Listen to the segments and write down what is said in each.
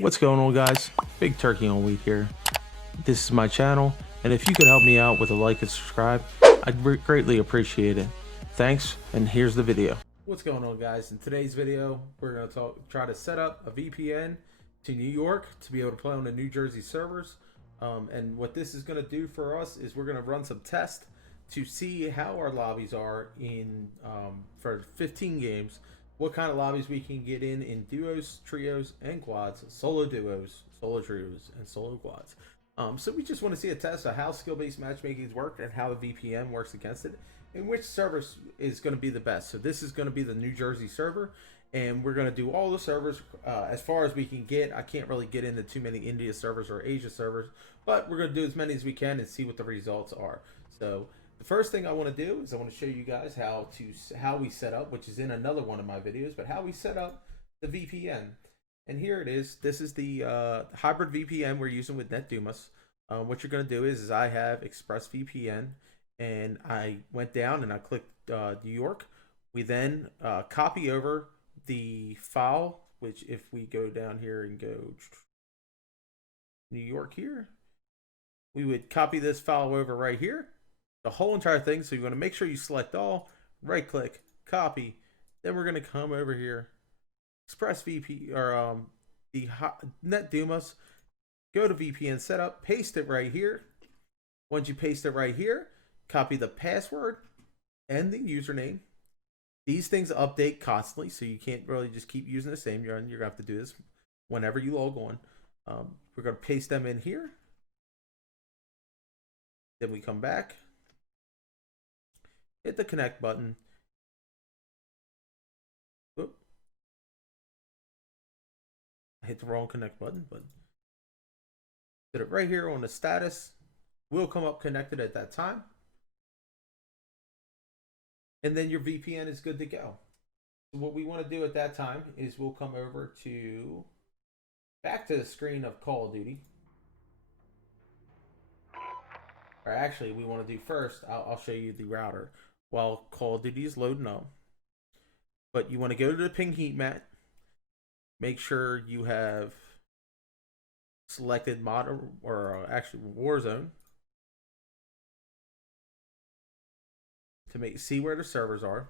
What's going on, guys? Big Turkey on Week here. This is my channel, and if you could help me out with a like and subscribe, I'd greatly appreciate it. Thanks, and here's the video. What's going on, guys? In today's video, we're going to try to set up a VPN to New York to be able to play on the New Jersey servers. And what this is going to do for us is we're going to run some tests to see how our lobbies are in for 15 games, what kind of lobbies we can get in duos, trios, and quads, solo duos, solo trios, and solo quads. So we just want to see a test of how skill-based matchmaking works and how the VPN works against it, and which server is going to be the best. So this is going to be the New Jersey server, and we're going to do all the servers as far as we can get. I can't really get into too many India servers or Asia servers, but we're going to do as many as we can and see what the results are. So the first thing I want to do is I want to show you guys how we set up, which is in another one of my videos, but how we set up the VPN. And here it is. This is the hybrid VPN we're using with NetDumas. What you're going to do is I have ExpressVPN, and I went down and I clicked New York. We then copy over the file, which if we go down here and go New York here, we would copy this file over right here, the whole entire thing. So you want to make sure you select all, right click, copy. Then we're going to come over here, ExpressVPN or the NetDumas, go to VPN setup, paste it right here. Once you paste it right here, copy the password and the username. These things update constantly, so you can't really just keep using the same. You're going to have to do this whenever you log on. We're going to paste them in here. Then we come back, hit the connect button. Whoop. I hit the wrong connect button, but did it right here on the status. Will come up connected at that time. And then your VPN is good to go. So what we want to do at that time is we'll come over to back to the screen of Call of Duty. Or actually, we want to do first, I'll show you the router while Call of Duty is loading up. But you want to go to the ping heat map. Make sure you have selected mod or actually Warzone to see where the servers are.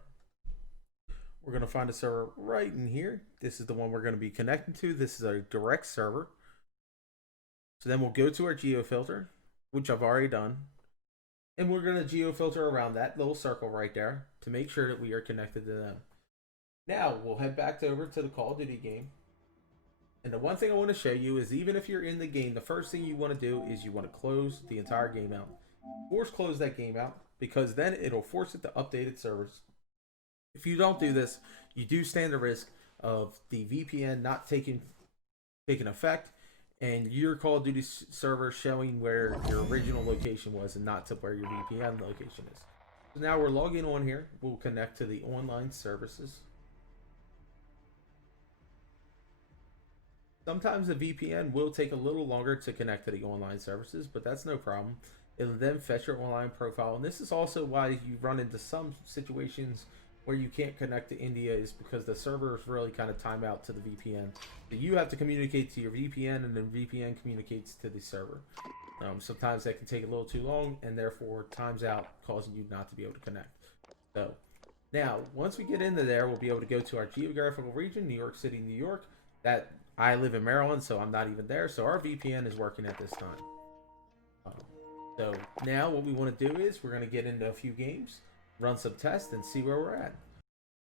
We're going to find a server right in here. This is the one we're going to be connecting to. This is a direct server. So then we'll go to our geo filter, which I've already done. And we're going to geo filter around that little circle right there to make sure that we are connected to them. Now we'll head back over to the Call of Duty game. And the one thing I want to show you is even if you're in the game, the first thing you want to do is you want to close the entire game out. Force close that game out, because then it'll force it to update its servers. If you don't do this, you do stand the risk of the VPN not taking effect and your Call of Duty server showing where your original location was and not to where your VPN location is. So now we're logging on here. We'll connect to the online services. Sometimes the VPN will take a little longer to connect to the online services, but that's no problem. It'll then fetch your online profile. And this is also why you run into some situations where you can't connect to India, is because the servers really kind of time out to the VPN. So you have to communicate to your VPN, and then VPN communicates to the server. Sometimes that can take a little too long, and therefore times out, causing you not to be able to connect. So now, once we get into there, we'll be able to go to our geographical region, New York City, New York. That I live in Maryland, so I'm not even there. So our VPN is working at this time. So now what we want to do is we're going to get into a few games, run some tests, and see where we're at.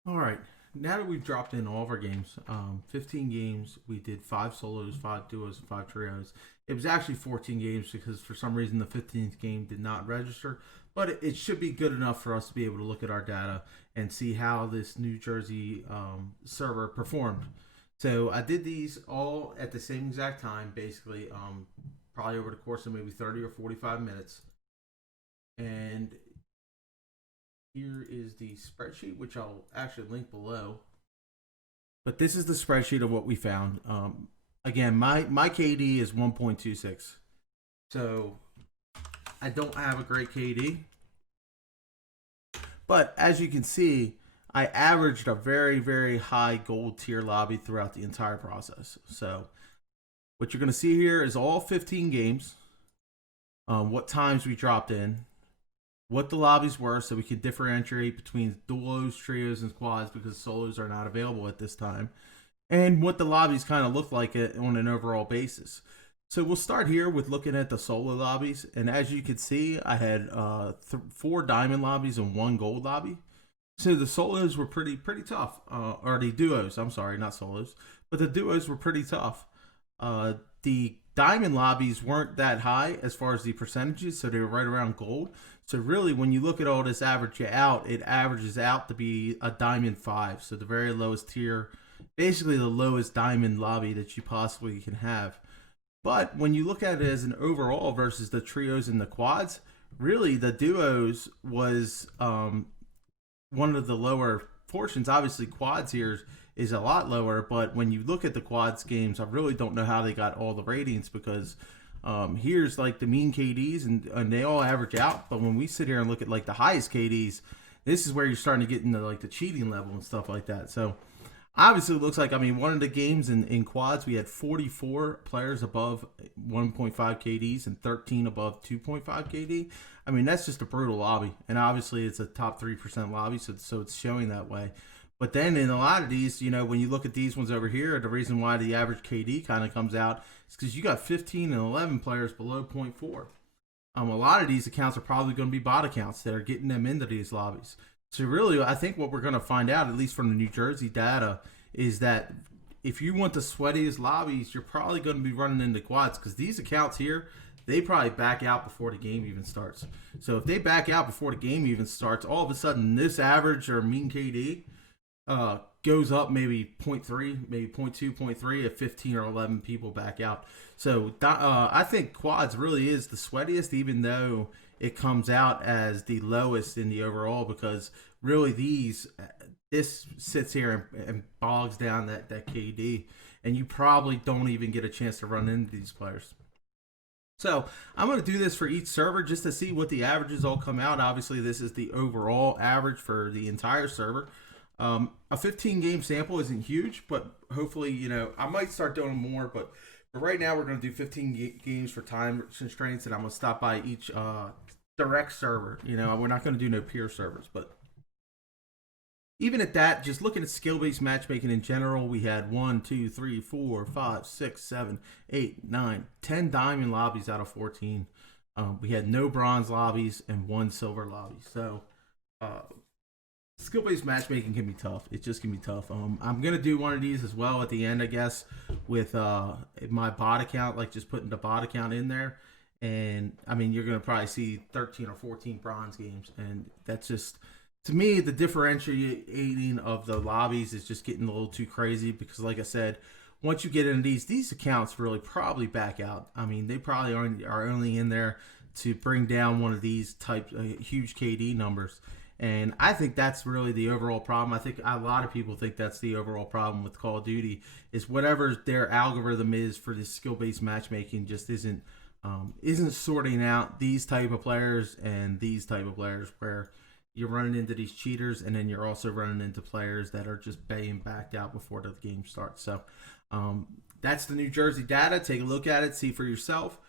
All right. Now that we've dropped in all of our games, 15 games, we did 5 solos, 5 duos, and 5 trios. It was actually 14 games because for some reason the 15th game did not register. But it should be good enough for us to be able to look at our data and see how this New Jersey server performed. So I did these all at the same exact time, basically, probably over the course of maybe 30 or 45 minutes. And here is the spreadsheet, which I'll actually link below. But this is the spreadsheet of what we found. Again, my KD is 1.26. So I don't have a great KD. But as you can see, I averaged a very, very high gold tier lobby throughout the entire process. So What you're going to see here is all 15 games, what times we dropped in, what the lobbies were, so we could differentiate between duos, trios, and squads because solos are not available at this time, and what the lobbies kind of look like on an overall basis. So we'll start here with looking at the solo lobbies, and as you can see, I had 4 diamond lobbies and 1 gold lobby. So the solos were pretty tough, or the duos. I'm sorry, not solos, but the duos were pretty tough. The diamond lobbies weren't that high as far as the percentages, so they were right around gold. So really, when you look at all this average out, it averages out to be a diamond 5, so the very lowest tier, basically the lowest diamond lobby that you possibly can have. But when you look at it as an overall versus the trios and the quads, really the duos was one of the lower portions. Obviously, quads here is a lot lower, but when you look at the quads games, I really don't know how they got all the ratings, because here's like the mean KDs and they all average out. But when we sit here and look at like the highest KDs, this is where you're starting to get into like the cheating level and stuff like that. So obviously it looks like, I mean, one of the games in quads, we had 44 players above 1.5 KDs and 13 above 2.5 KD. I mean, that's just a brutal lobby. And obviously it's a top 3% lobby, so it's showing that way. But then in a lot of these, you know, when you look at these ones over here, the reason why the average KD kind of comes out is because you got 15 and 11 players below 0.4. A lot of these accounts are probably going to be bot accounts that are getting them into these lobbies. So really, I think what we're going to find out, at least from the New Jersey data, is that if you want the sweatiest lobbies, you're probably going to be running into quads, because these accounts here, they probably back out before the game even starts. So if they back out before the game even starts, all of a sudden this average or mean KD goes up maybe 0.3, maybe 0.2, 0.3 if 15 or 11 people back out. So I think quads really is the sweatiest, even though it comes out as the lowest in the overall, because really this sits here and bogs down that KD, and you probably don't even get a chance to run into these players. So I'm going to do this for each server just to see what the averages all come out. Obviously, this is the overall average for the entire server. A 15 game sample isn't huge, but hopefully, you know, I might start doing more, but for right now we're going to do 15 games for time constraints, and I'm going to stop by each direct server. You know, we're not going to do no peer servers, but even at that, just looking at skill-based matchmaking in general, we had 1, 2, 3, 4, 5, 6, 7, 8, 9, 10 diamond lobbies out of 14. We had no bronze lobbies and 1 silver lobby. So skill-based matchmaking can be tough. It just can be tough. I'm going to do one of these as well at the end, I guess, with my bot account, like just putting the bot account in there. And, I mean, you're going to probably see 13 or 14 bronze games. And that's just, to me, the differentiating of the lobbies is just getting a little too crazy, because, like I said, once you get into these accounts really probably back out. I mean, they probably are only in there to bring down one of these type huge KD numbers. And I think that's really the overall problem. I think a lot of people think that's the overall problem with Call of Duty, is whatever their algorithm is for this skill-based matchmaking just isn't sorting out these type of players and these type of players, where you're running into these cheaters, and then you're also running into players that are just being backed out before the game starts. So that's the New Jersey data. Take a look at it, see for yourself.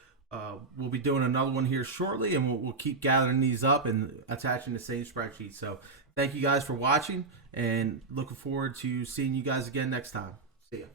We'll be doing another one here shortly, and we'll keep gathering these up and attaching the same spreadsheet. So thank you guys for watching, and looking forward to seeing you guys again next time. See ya.